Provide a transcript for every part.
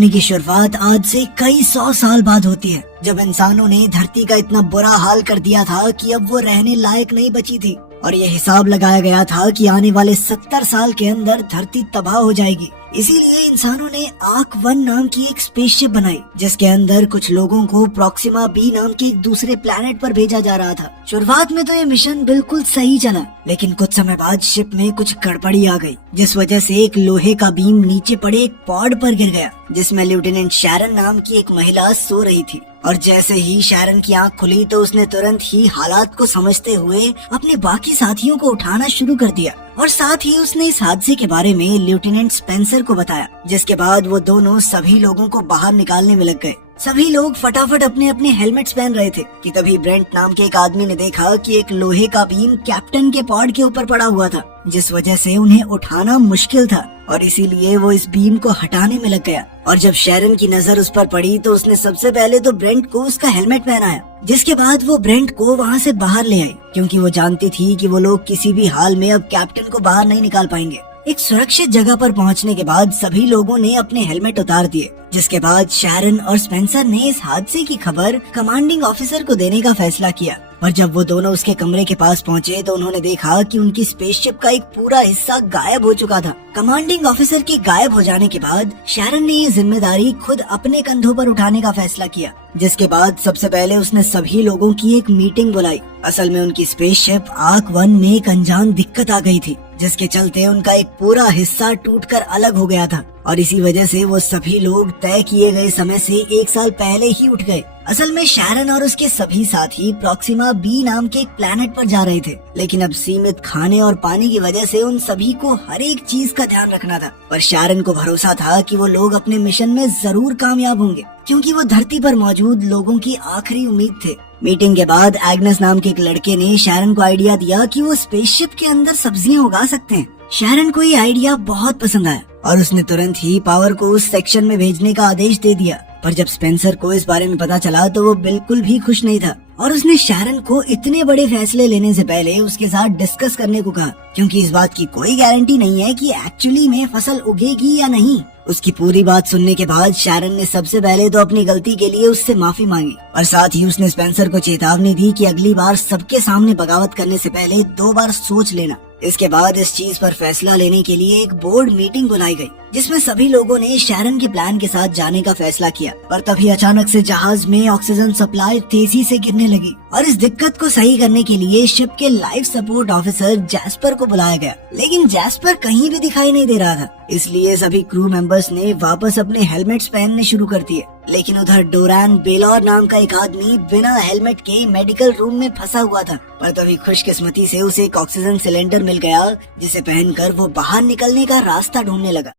कहानी की शुरुआत आज से कई 100 साल बाद होती है, जब इंसानों ने धरती का इतना बुरा हाल कर दिया था कि अब वो रहने लायक नहीं बची थी और ये हिसाब लगाया गया था कि आने वाले 70 साल के अंदर धरती तबाह हो जाएगी। इसीलिए इंसानों ने आर्क 1 नाम की एक स्पेसशिप बनाई, जिसके अंदर कुछ लोगों को प्रॉक्सिमा बी नाम के एक दूसरे प्लेनेट पर भेजा जा रहा था। शुरुआत में तो ये मिशन बिल्कुल सही चला, लेकिन कुछ समय बाद शिप में कुछ गड़बड़ी आ गई, जिस वजह से एक लोहे का बीम नीचे पड़े एक पॉड पर गिर गया, जिसमें लेफ्टिनेंट शैरन नाम की एक महिला सो रही थी। और जैसे ही शैरन की आंख खुली तो उसने तुरंत ही हालात को समझते हुए अपने बाकी साथियों को उठाना शुरू कर दिया और साथ ही उसने इस हादसे के बारे में लेफ्टिनेंट स्पेंसर को बताया, जिसके बाद वो दोनों सभी लोगों को बाहर निकालने में लग गए। सभी लोग फटाफट अपने अपने हेलमेट्स पहन रहे थे कि तभी ब्रेंट नाम के एक आदमी ने देखा कि एक लोहे का बीम कैप्टन के पॉड के ऊपर पड़ा हुआ था, जिस वजह से उन्हें उठाना मुश्किल था और इसीलिए वो इस बीम को हटाने में लग गया। और जब शैरन की नजर उस पर पड़ी तो उसने सबसे पहले तो ब्रेंट को उसका हेलमेट पहनाया, जिसके बाद वो ब्रेंट को वहाँ से बाहर ले आई, क्योंकि वो जानती थी कि वो लोग किसी भी हाल में अब कैप्टन को बाहर नहीं निकाल पाएंगे। एक सुरक्षित जगह पर पहुंचने के बाद सभी लोगों ने अपने हेलमेट उतार दिए, जिसके बाद शैरन और स्पेंसर ने इस हादसे की खबर कमांडिंग ऑफिसर को देने का फैसला किया। और जब वो दोनों उसके कमरे के पास पहुंचे तो उन्होंने देखा कि उनकी स्पेसशिप का एक पूरा हिस्सा गायब हो चुका था। कमांडिंग ऑफिसर के गायब हो जाने के बाद शैरन ने ये जिम्मेदारी खुद अपने कंधों पर उठाने का फैसला किया, जिसके बाद सबसे पहले उसने सभी लोगों की एक मीटिंग बुलाई। असल में उनकी स्पेसशिप आर्क 1 में एक अनजान दिक्कत आ गई थी, जिसके चलते उनका एक पूरा हिस्सा टूटकर अलग हो गया था और इसी वजह से वो सभी लोग तय किए गए समय से 1 साल पहले ही उठ गए। असल में शैरन और उसके सभी साथी प्रॉक्सिमा बी नाम के एक प्लेनेट पर जा रहे थे, लेकिन अब सीमित खाने और पानी की वजह से उन सभी को हर एक चीज का ध्यान रखना था। पर शैरन को भरोसा था कि वो लोग अपने मिशन में जरूर कामयाब होंगे, क्योंकि वो धरती पर मौजूद लोगों की आखिरी उम्मीद थे। मीटिंग के बाद एग्नेस नाम के एक लड़के ने शैरन को आइडिया दिया कि वो स्पेसशिप के अंदर सब्जियां उगा सकते हैं। शैरन को ये आइडिया बहुत पसंद आया और उसने तुरंत ही पावर को उस सेक्शन में भेजने का आदेश दे दिया। पर जब स्पेंसर को इस बारे में पता चला तो वो बिल्कुल भी खुश नहीं था और उसने शैरन को इतने बड़े फैसले लेने से पहले उसके साथ डिस्कस करने को कहा, क्योंकि इस बात की कोई गारंटी नहीं है कि एक्चुअली में फसल उगेगी या नहीं। उसकी पूरी बात सुनने के बाद शैरन ने सबसे पहले तो अपनी गलती के लिए उससे माफी मांगी और साथ ही उसने स्पेंसर को चेतावनी दी कि अगली बार सबके सामने बगावत करने से पहले 2 बार सोच लेना। इसके बाद इस चीज पर फैसला लेने के लिए एक बोर्ड मीटिंग बुलाई गई, जिसमें सभी लोगों ने शैरन के प्लान के साथ जाने का फैसला किया। पर तभी अचानक से जहाज में ऑक्सीजन सप्लाई तेजी से गिरने लगी और इस दिक्कत को सही करने के लिए शिप के लाइफ सपोर्ट ऑफिसर जैस्पर को बुलाया गया, लेकिन जैस्पर कहीं भी दिखाई नहीं दे रहा था। इसलिए सभी क्रू मेंबर्स ने वापस अपने हेलमेट्स पहनने शुरू कर दिए। लेकिन उधर डोरान बेलोर नाम का एक आदमी बिना हेलमेट के मेडिकल रूम में फंसा हुआ था। पर तभी खुशकिस्मती से उसे एक ऑक्सीजन सिलेंडर मिल गया, जिसे पहनकर वो बाहर निकलने का रास्ता ढूंढने लगा।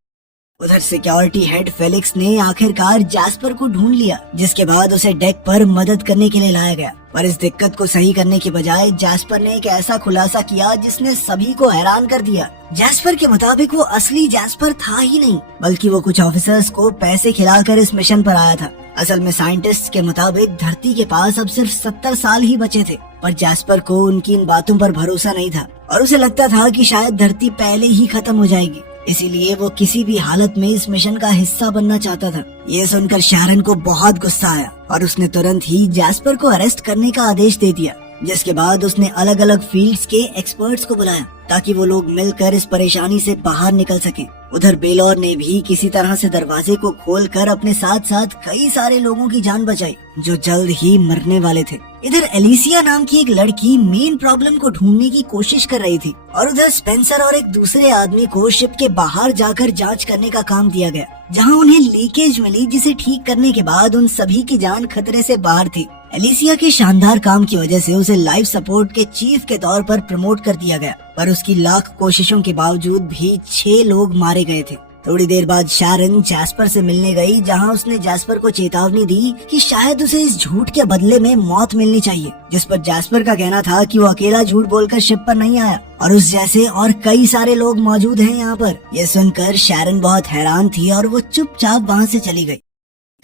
उधर सिक्योरिटी हेड फेलिक्स ने आखिरकार जैस्पर को ढूंढ लिया, जिसके बाद उसे डेक पर मदद करने के लिए लाया गया। पर इस दिक्कत को सही करने के बजाय जैस्पर ने एक ऐसा खुलासा किया जिसने सभी को हैरान कर दिया। जैस्पर के मुताबिक वो असली जैस्पर था ही नहीं, बल्कि वो कुछ ऑफिसर्स को पैसे खिलाकर इस मिशन पर आया था। असल में साइंटिस्ट के मुताबिक धरती के पास अब सिर्फ 70 साल ही बचे थे, पर जैस्पर को उनकी इन बातों पर भरोसा नहीं था और उसे लगता था कि शायद धरती पहले ही खत्म हो जाएगी। इसीलिए वो किसी भी हालत में इस मिशन का हिस्सा बनना चाहता था। ये सुनकर शैरन को बहुत गुस्सा आया और उसने तुरंत ही जैस्पर को अरेस्ट करने का आदेश दे दिया, जिसके बाद उसने अलग अलग फील्ड्स के एक्सपर्ट्स को बुलाया ताकि वो लोग मिलकर इस परेशानी से बाहर निकल सकें। उधर बेलोर ने भी किसी तरह से दरवाजे को खोलकर अपने साथ साथ कई सारे लोगों की जान बचाई जो जल्द ही मरने वाले थे। इधर एलिसिया नाम की एक लड़की मेन प्रॉब्लम को ढूंढने की कोशिश कर रही थी और उधर स्पेंसर और एक दूसरे आदमी को शिप के बाहर जाकर जांच करने का काम दिया गया, जहां उन्हें लीकेज मिली, जिसे ठीक करने के बाद उन सभी की जान खतरे से बाहर थी। एलिसिया के शानदार काम की वजह से उसे लाइफ सपोर्ट के चीफ के तौर पर प्रमोट कर दिया गया, पर उसकी लाख कोशिशों के बावजूद भी 6 लोग मारे गए थे। थोड़ी देर बाद शैरन जैस्पर से मिलने गई, जहां उसने जैस्पर को चेतावनी दी कि शायद उसे इस झूठ के बदले में मौत मिलनी चाहिए, जिस पर जैस्पर का कहना था कि वो अकेला झूठ बोलकर शिप पर नहीं आया और उस जैसे और कई सारे लोग मौजूद हैं यहाँ पर। यह सुनकर शैरन बहुत हैरान थी और वो चुपचाप वहाँ से चली गई।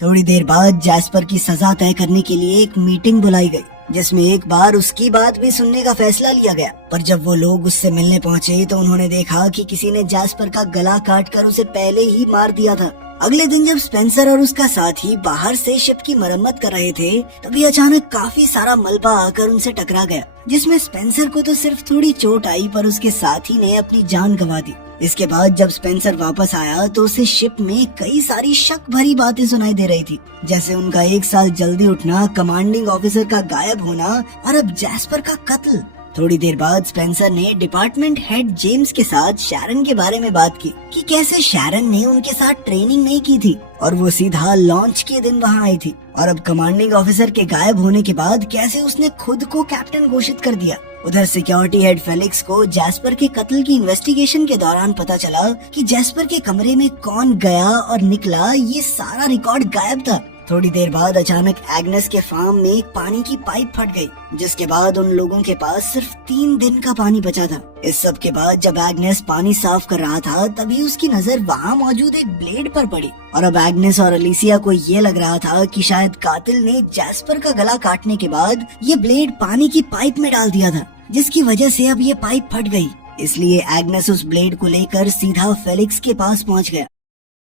थोड़ी देर बाद जैस्पर की सजा तय करने के लिए एक मीटिंग बुलाई गई, जिसमें एक बार उसकी बात भी सुनने का फैसला लिया गया। पर जब वो लोग उससे मिलने पहुंचे तो उन्होंने देखा कि किसी ने जैस्पर का गला काटकर उसे पहले ही मार दिया था अगले दिन जब स्पेंसर और उसका साथी बाहर से शिप की मरम्मत कर रहे थे, तभी अचानक काफी सारा मलबा आकर उनसे टकरा गया, जिसमें स्पेंसर को तो सिर्फ थोड़ी चोट आई पर उसके साथी ने अपनी जान गंवा दी। इसके बाद जब स्पेंसर वापस आया तो उसे शिप में कई सारी शक भरी बातें सुनाई दे रही थी, जैसे उनका 1 साल जल्दी उठना, कमांडिंग ऑफिसर का गायब होना और अब जैस्पर का कत्ल। थोड़ी देर बाद स्पेंसर ने डिपार्टमेंट हेड जेम्स के साथ शैरन के बारे में बात की कि कैसे शैरन ने उनके साथ ट्रेनिंग नहीं की थी और वो सीधा लॉन्च के दिन वहाँ आई थी, और अब कमांडिंग ऑफिसर के गायब होने के बाद कैसे उसने खुद को कैप्टन घोषित कर दिया। उधर सिक्योरिटी हेड फेलिक्स को जैस्पर के कत्ल की इन्वेस्टिगेशन के दौरान पता चला कि जैस्पर के कमरे में कौन गया और निकला, ये सारा रिकॉर्ड गायब था। थोड़ी देर बाद अचानक एग्नेस के फार्म में एक पानी की पाइप फट गई, जिसके बाद उन लोगों के पास सिर्फ 3 दिन का पानी बचा था। इस सब के बाद जब एग्नेस पानी साफ कर रहा था, तभी उसकी नजर वहाँ मौजूद एक ब्लेड पर पड़ी, और अब एग्नेस और अलिसिया को ये लग रहा था कि शायद कातिल ने जैस्पर का गला काटने के बाद ये ब्लेड पानी की पाइप में डाल दिया था, जिसकी वजह से अब ये पाइप फट गई। इसलिए एग्नेस उस ब्लेड को लेकर सीधा फेलिक्स के पास पहुँच गया।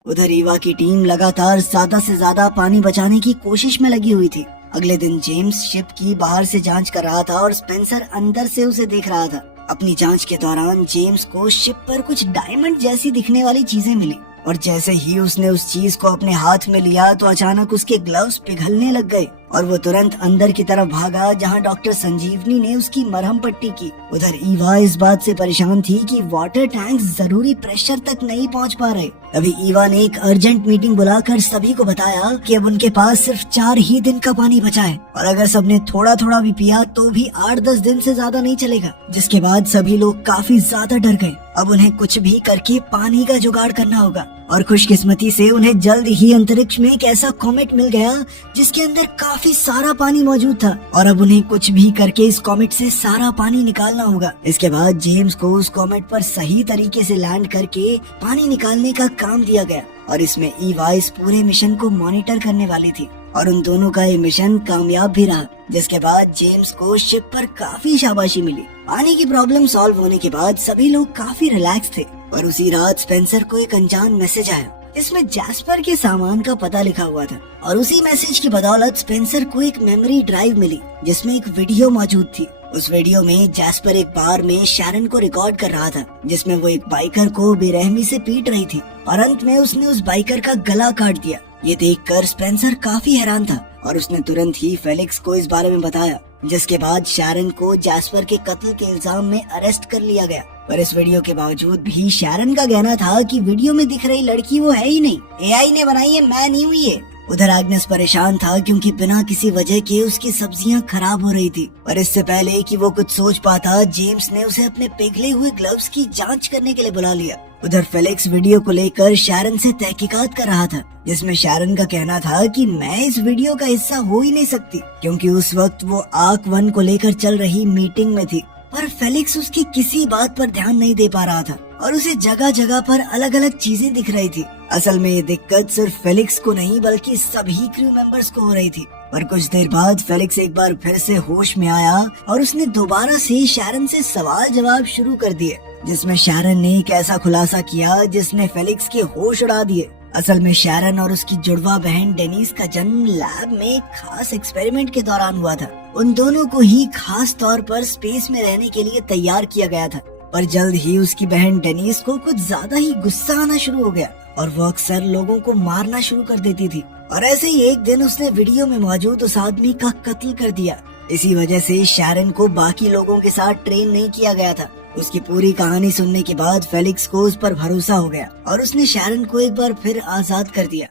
उधर ईवा की टीम लगातार ज्यादा से ज्यादा पानी बचाने की कोशिश में लगी हुई थी। अगले दिन जेम्स शिप की बाहर से जांच कर रहा था और स्पेंसर अंदर से उसे देख रहा था। अपनी जांच के दौरान जेम्स को शिप पर कुछ डायमंड जैसी दिखने वाली चीजें मिली, और जैसे ही उसने उस चीज को अपने हाथ में लिया तो अचानक उसके ग्लव्स पिघलने लग गए और वो तुरंत अंदर की तरफ भागा, जहां डॉक्टर संजीवनी ने उसकी मरहम पट्टी की। उधर ईवा इस बात से परेशान थी कि वाटर टैंक जरूरी प्रेशर तक नहीं पहुंच पा रहे। तभी ईवा ने एक अर्जेंट मीटिंग बुलाकर सभी को बताया कि अब उनके पास सिर्फ 4 ही दिन का पानी बचा है, और अगर सबने थोड़ा थोड़ा भी पिया तो भी 8-10 दिन से ज्यादा नहीं चलेगा। जिसके बाद सभी लोग काफी ज्यादा डर गए। अब उन्हें कुछ भी करके पानी का जुगाड़ करना होगा, और खुशकिस्मती से उन्हें जल्द ही अंतरिक्ष में एक ऐसा कॉमेट मिल गया जिसके अंदर काफी सारा पानी मौजूद था, और अब उन्हें कुछ भी करके इस कॉमेट से सारा पानी निकालना होगा। इसके बाद जेम्स को उस कॉमेट पर सही तरीके से लैंड करके पानी निकालने का काम दिया गया, और इसमें ईवा इस पूरे मिशन को मॉनिटर करने वाली थी, और उन दोनों का ये मिशन कामयाब भी रहा। जिसके बाद जेम्स को शिप पर काफी शाबाशी मिली। पानी की प्रॉब्लम सॉल्व होने के बाद सभी लोग काफी रिलैक्स थे, और उसी रात स्पेंसर को एक अनजान मैसेज आया। इसमें जैस्पर के सामान का पता लिखा हुआ था, और उसी मैसेज की बदौलत स्पेंसर को एक मेमोरी ड्राइव मिली जिसमें एक वीडियो मौजूद थी। उस वीडियो में जैस्पर एक बार में शैरन को रिकॉर्ड कर रहा था, जिसमें वो एक बाइकर को बेरहमी से पीट रही थी, और अंत में उसने उस बाइकर का गला काट दिया। ये देखकर स्पेंसर काफी हैरान था, और उसने तुरंत ही फेलिक्स को इस बारे में बताया, जिसके बाद शैरन को जैस्पर के कत्ल के इल्जाम में अरेस्ट कर लिया गया। पर इस वीडियो के बावजूद भी शैरन का कहना था कि वीडियो में दिख रही लड़की वो है ही नहीं, एआई ने बनाई है, मैं नहीं हुई है। उधर एग्नेस परेशान था क्योंकि बिना किसी वजह के उसकी सब्जियां खराब हो रही थी, और इससे पहले कि वो कुछ सोच पाता, जेम्स ने उसे अपने पिघले हुए ग्लव्स की जांच करने के लिए बुला लिया। उधर फेलिक्स वीडियो को लेकर शैरन से तहकीकात कर रहा था, जिसमें शैरन का कहना था कि मैं इस वीडियो का हिस्सा हो ही नहीं सकती, क्योंकि उस वक्त वो आर्क 1 को लेकर चल रही मीटिंग में थी। पर फेलिक्स उसकी किसी बात पर ध्यान नहीं दे पा रहा था, और उसे जगह जगह पर अलग अलग चीजें दिख रही थी। असल में ये दिक्कत सिर्फ फेलिक्स को नहीं बल्कि सभी क्रू मेंबर्स को हो रही थी। पर कुछ देर बाद फेलिक्स एक बार फिर से होश में आया, और उसने दोबारा से शैरन से सवाल जवाब शुरू कर दिए, जिसमें शैरन ने एक ऐसा खुलासा किया जिसने फेलिक्स के होश उड़ा दिए। असल में शैरन और उसकी जुड़वा बहन डेनिस का जन्म लैब में एक खास एक्सपेरिमेंट के दौरान हुआ था। उन दोनों को ही खास तौर पर स्पेस में रहने के लिए तैयार किया गया था, पर जल्द ही उसकी बहन डेनिस को कुछ ज्यादा ही गुस्सा आना शुरू हो गया, और वो अक्सर लोगों को मारना शुरू कर देती थी। और ऐसे ही एक दिन उसने वीडियो में मौजूद उस आदमी का कत्ल कर दिया। इसी वजह से शैरन को बाकी लोगों के साथ ट्रेन नहीं किया गया था। उसकी पूरी कहानी सुनने के बाद फेलिक्स को उस पर भरोसा हो गया, और उसने शैरन को एक बार फिर आजाद कर दिया।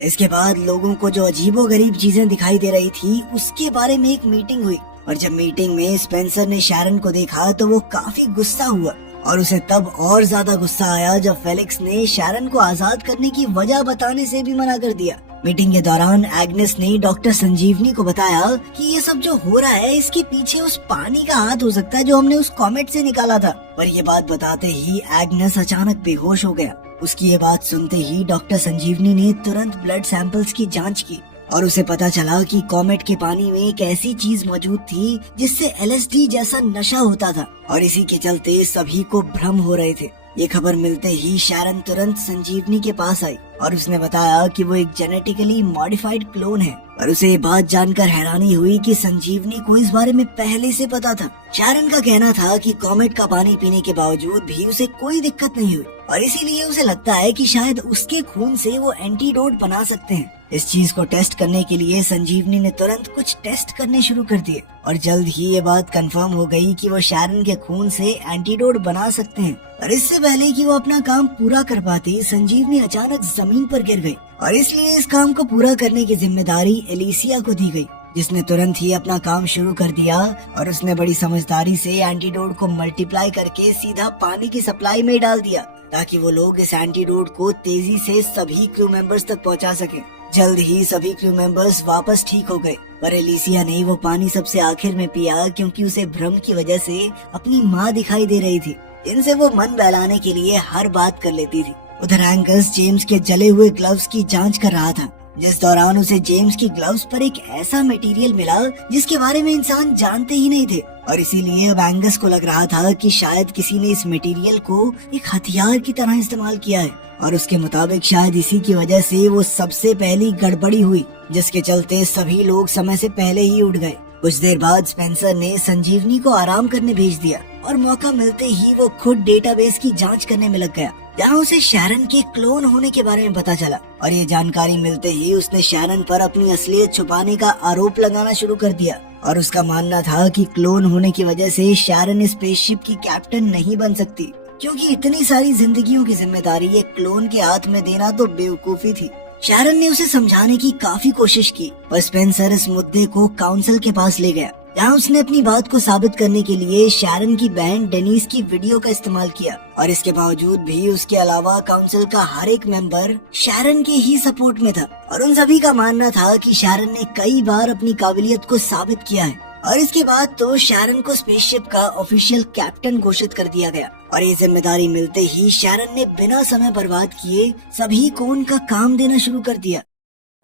इसके बाद लोगों को जो अजीबोगरीब चीजें दिखाई दे रही थी, उसके बारे में एक मीटिंग हुई, और जब मीटिंग में स्पेंसर ने शैरन को देखा तो वो काफी गुस्सा हुआ, और उसे तब और ज्यादा गुस्सा आया जब फेलिक्स ने शैरन को आजाद करने की वजह बताने से भी मना कर दिया। मीटिंग के दौरान एग्नेस ने डॉक्टर संजीवनी को बताया कि ये सब जो हो रहा है, इसके पीछे उस पानी का हाथ हो सकता है जो हमने उस कॉमेट से निकाला था। पर ये बात बताते ही एग्नेस अचानक बेहोश हो गया। उसकी ये बात सुनते ही डॉक्टर संजीवनी ने तुरंत ब्लड सैंपल्स की जांच की, और उसे पता चला कि कॉमेट के पानी में एक ऐसी चीज मौजूद थी जिससे LSD जैसा नशा होता था, और इसी के चलते सभी को भ्रम हो रहे थे। ये खबर मिलते ही शैरन तुरंत संजीवनी के पास आई, और उसने बताया कि वो एक जेनेटिकली मॉडिफाइड क्लोन है। और उसे ये बात जानकर हैरानी हुई कि संजीवनी को इस बारे में पहले से पता था। शैरन का कहना था कि कॉमेट का पानी पीने के बावजूद भी उसे कोई दिक्कत नहीं हुई और इसीलिए उसे लगता है कि शायद उसके खून से वो एंटीडोट बना सकते हैं। इस चीज को टेस्ट करने के लिए संजीवनी ने तुरंत कुछ टेस्ट करने शुरू कर दिए और जल्द ही ये बात कंफर्म हो गई कि वो शैरन के खून से एंटीडोट बना सकते हैं। और इससे पहले कि वो अपना काम पूरा कर पाती, संजीवनी अचानक जमीन पर गिर गई और इसलिए इस काम को पूरा करने की जिम्मेदारी एलिसिया को दी गई, जिसने तुरंत ही अपना काम शुरू कर दिया। और उसने बड़ी समझदारी से एंटीडोट को मल्टीप्लाई करके सीधा पानी की सप्लाई में डाल दिया ताकि वो लोग इस एंटीडोट को तेजी से सभी क्रू मेंबर्स तक पहुंचा सकें। जल्द ही सभी क्रू मेंबर्स वापस ठीक हो गए, पर एलिसिया ने वो पानी सबसे आखिर में पिया क्योंकि उसे भ्रम की वजह से अपनी माँ दिखाई दे रही थी, इनसे वो मन बहलाने के लिए हर बात कर लेती थी। उधर एंगस जेम्स के जले हुए ग्लव्स की जांच कर रहा था, जिस दौरान उसे जेम्स की ग्लव्स पर एक ऐसा मटेरियल मिला जिसके बारे में इंसान जानते ही नहीं थे। और इसीलिए अब एंगस को लग रहा था कि शायद किसी ने इस मटेरियल को एक हथियार की तरह इस्तेमाल किया है और उसके मुताबिक शायद इसी की वजह से वो सबसे पहली गड़बड़ी हुई, जिसके चलते सभी लोग समय से पहले ही उठ गए। कुछ देर बाद स्पेंसर ने संजीवनी को आराम करने भेज दिया और मौका मिलते ही वो खुद डेटाबेस की जांच करने में लग गया, जहाँ उसे शैरन के क्लोन होने के बारे में पता चला। और ये जानकारी मिलते ही उसने शैरन पर अपनी असलियत छुपाने का आरोप लगाना शुरू कर दिया और उसका मानना था कि क्लोन होने की वजह से शैरन स्पेसशिप की कैप्टन नहीं बन सकती, क्योंकि इतनी सारी जिंदगियों की जिम्मेदारी एक क्लोन के हाथ में देना तो बेवकूफी थी। शैरन ने उसे समझाने की काफी कोशिश की, पर स्पेंसर इस मुद्दे को काउंसिल के पास ले गया, जहाँ उसने अपनी बात को साबित करने के लिए शैरन की बहन डेनिस की वीडियो का इस्तेमाल किया। और इसके बावजूद भी उसके अलावा काउंसिल का हर एक मेंबर शैरन के ही सपोर्ट में था और उन सभी का मानना था कि शैरन ने कई बार अपनी काबिलियत को साबित किया है। और इसके बाद तो शैरन को स्पेसशिप का ऑफिशियल कैप्टन घोषित कर दिया गया और ये जिम्मेदारी मिलते ही शैरन ने बिना समय बर्बाद किए सभी को उनका काम देना शुरू कर दिया।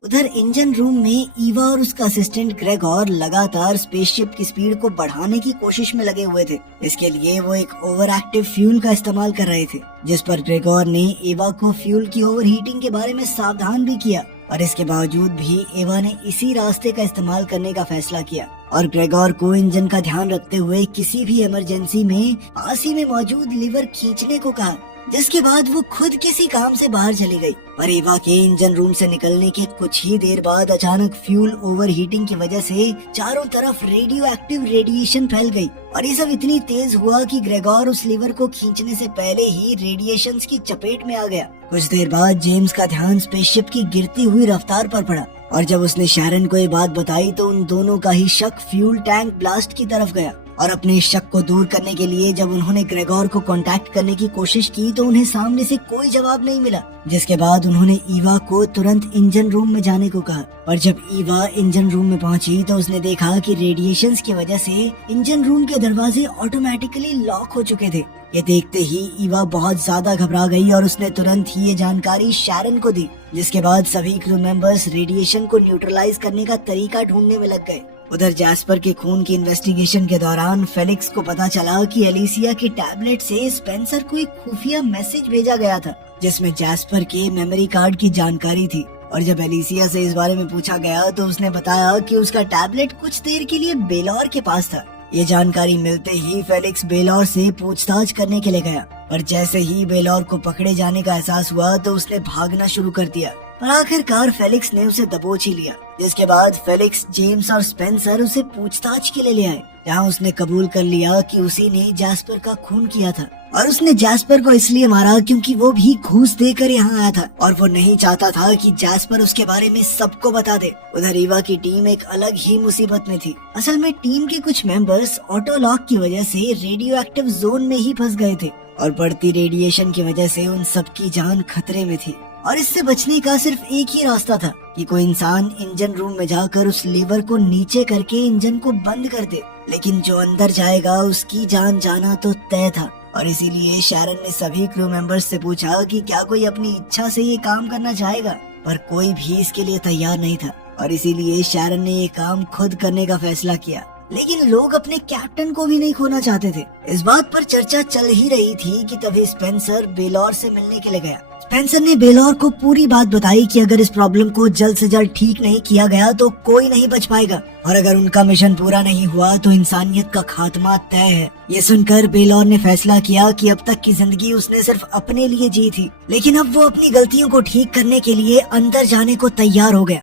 उधर इंजन रूम में ईवा और उसका असिस्टेंट ग्रेगोर लगातार स्पेसशिप की स्पीड को बढ़ाने की कोशिश में लगे हुए थे। इसके लिए वो एक ओवर एक्टिव फ्यूल का इस्तेमाल कर रहे थे, जिस पर ग्रेगोर ने ईवा को फ्यूल की ओवर हीटिंग के बारे में सावधान भी किया। और इसके बावजूद भी ईवा ने इसी रास्ते का इस्तेमाल करने का फैसला किया और ग्रेगोर को इंजन का ध्यान रखते हुए किसी भी इमरजेंसी में पास ही में मौजूद लीवर खींचने को कहा, जिसके बाद वो खुद किसी काम से बाहर चली गई। पर ईवा के इंजन रूम से निकलने के कुछ ही देर बाद अचानक फ्यूल ओवर हीटिंग की वजह से चारों तरफ रेडियो एक्टिव रेडिएशन फैल गई और ये सब इतनी तेज हुआ कि ग्रेगोर उस लीवर को खींचने से पहले ही रेडिएशंस की चपेट में आ गया। कुछ देर बाद जेम्स का ध्यान स्पेसशिप की गिरती हुई रफ्तार पर पड़ा और जब उसने शैरन को ये बात बताई तो उन दोनों का ही शक फ्यूल टैंक ब्लास्ट की तरफ गया। और अपने इस शक को दूर करने के लिए जब उन्होंने ग्रेगोर को कांटेक्ट करने की कोशिश की तो उन्हें सामने से कोई जवाब नहीं मिला, जिसके बाद उन्होंने ईवा को तुरंत इंजन रूम में जाने को कहा। और जब ईवा इंजन रूम में पहुंची तो उसने देखा कि रेडिएशंस की वजह से इंजन रूम के दरवाजे ऑटोमेटिकली लॉक हो चुके थे। ये देखते ही ईवा बहुत ज्यादा घबरा गई और उसने तुरंत ही ये जानकारी शैरन को दी, जिसके बाद सभी क्रू मेंबर्स रेडिएशन को न्यूट्रलाइज करने का तरीका ढूंढने में लग गए। उधर जैस्पर के खून की इन्वेस्टिगेशन के दौरान फेलिक्स को पता चला कि एलिसिया के टैबलेट से स्पेंसर को एक खुफिया मैसेज भेजा गया था, जिसमें जैस्पर के मेमोरी कार्ड की जानकारी थी। और जब एलिसिया से इस बारे में पूछा गया तो उसने बताया कि उसका टैबलेट कुछ देर के लिए बेलौर के पास था। ये जानकारी मिलते ही फेलिक्स बेलौर से पूछताछ करने के लिए गया, पर जैसे ही बेलौर को पकड़े जाने का एहसास हुआ तो उसने भागना शुरू कर दिया। पर आखिरकार फेलिक्स ने उसे दबोच ही लिया, जिसके बाद फेलिक्स, जेम्स और स्पेंसर उसे पूछताछ के लिए ले आए, जहाँ उसने कबूल कर लिया कि उसी ने जैस्पर का खून किया था। और उसने जैस्पर को इसलिए मारा क्योंकि वो भी घूस देकर यहाँ आया था और वो नहीं चाहता था कि जैस्पर उसके बारे में सबको बता दे। उधर ईवा की टीम एक अलग ही मुसीबत में थी। असल में टीम के कुछ मेंबर्स ऑटो लॉक की वजह से रेडियो एक्टिव जोन में ही फंस गए थे और बढ़ती रेडिएशन की वजह से उन सबकी जान खतरे में थी। और इससे बचने का सिर्फ एक ही रास्ता था कि कोई इंसान इंजन रूम में जाकर उस लीवर को नीचे करके इंजन को बंद कर दे, लेकिन जो अंदर जाएगा उसकी जान जाना तो तय था। और इसीलिए शैरन ने सभी क्रू मेंबर्स से पूछा कि क्या कोई अपनी इच्छा से ये काम करना चाहेगा, पर कोई भी इसके लिए तैयार नहीं था। और इसीलिए शैरन ने ये काम खुद करने का फैसला किया, लेकिन लोग अपने कैप्टन को भी नहीं खोना चाहते थे। इस बात पर चर्चा चल ही रही थी कि तभी स्पेंसर बेलौर से मिलने के लिए गया। स्पेंसर ने बेलौर को पूरी बात बताई कि अगर इस प्रॉब्लम को जल्द से जल्द ठीक नहीं किया गया तो कोई नहीं बच पाएगा और अगर उनका मिशन पूरा नहीं हुआ तो इंसानियत का खात्मा तय है। ये सुनकर बेलौर ने फैसला किया कि अब तक की जिंदगी उसने सिर्फ अपने लिए जी थी, लेकिन अब वो अपनी गलतियों को ठीक करने के लिए अंदर जाने को तैयार हो गया।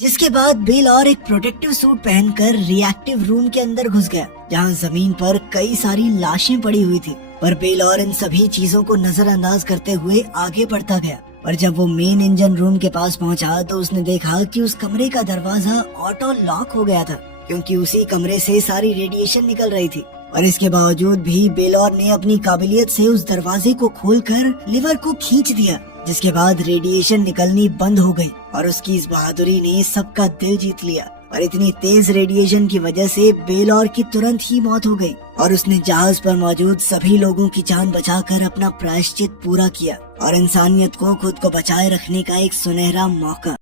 जिसके बाद बेलौर एक प्रोटेक्टिव सूट पहनकर रिएक्टिव रूम के अंदर घुस गया, जहाँ जमीन पर कई सारी लाशें पड़ी हुई थी। पर बेलौर इन सभी चीजों को नजरअंदाज करते हुए आगे बढ़ता गया और जब वो मेन इंजन रूम के पास पहुंचा तो उसने देखा कि उस कमरे का दरवाजा ऑटो लॉक हो गया था, क्योंकि उसी कमरे से सारी रेडिएशन निकल रही थी। और इसके बावजूद भी बेलौर ने अपनी काबिलियत से उस दरवाजे को खोलकर लीवर को खींच दिया, जिसके बाद रेडिएशन निकलनी बंद हो गई और उसकी इस बहादुरी ने सबका दिल जीत लिया। और इतनी तेज रेडिएशन की वजह से बेलौर की तुरंत ही मौत हो गई और उसने जहाज पर मौजूद सभी लोगों की जान बचाकर अपना प्रायश्चित पूरा किया और इंसानियत को खुद को बचाए रखने का एक सुनहरा मौका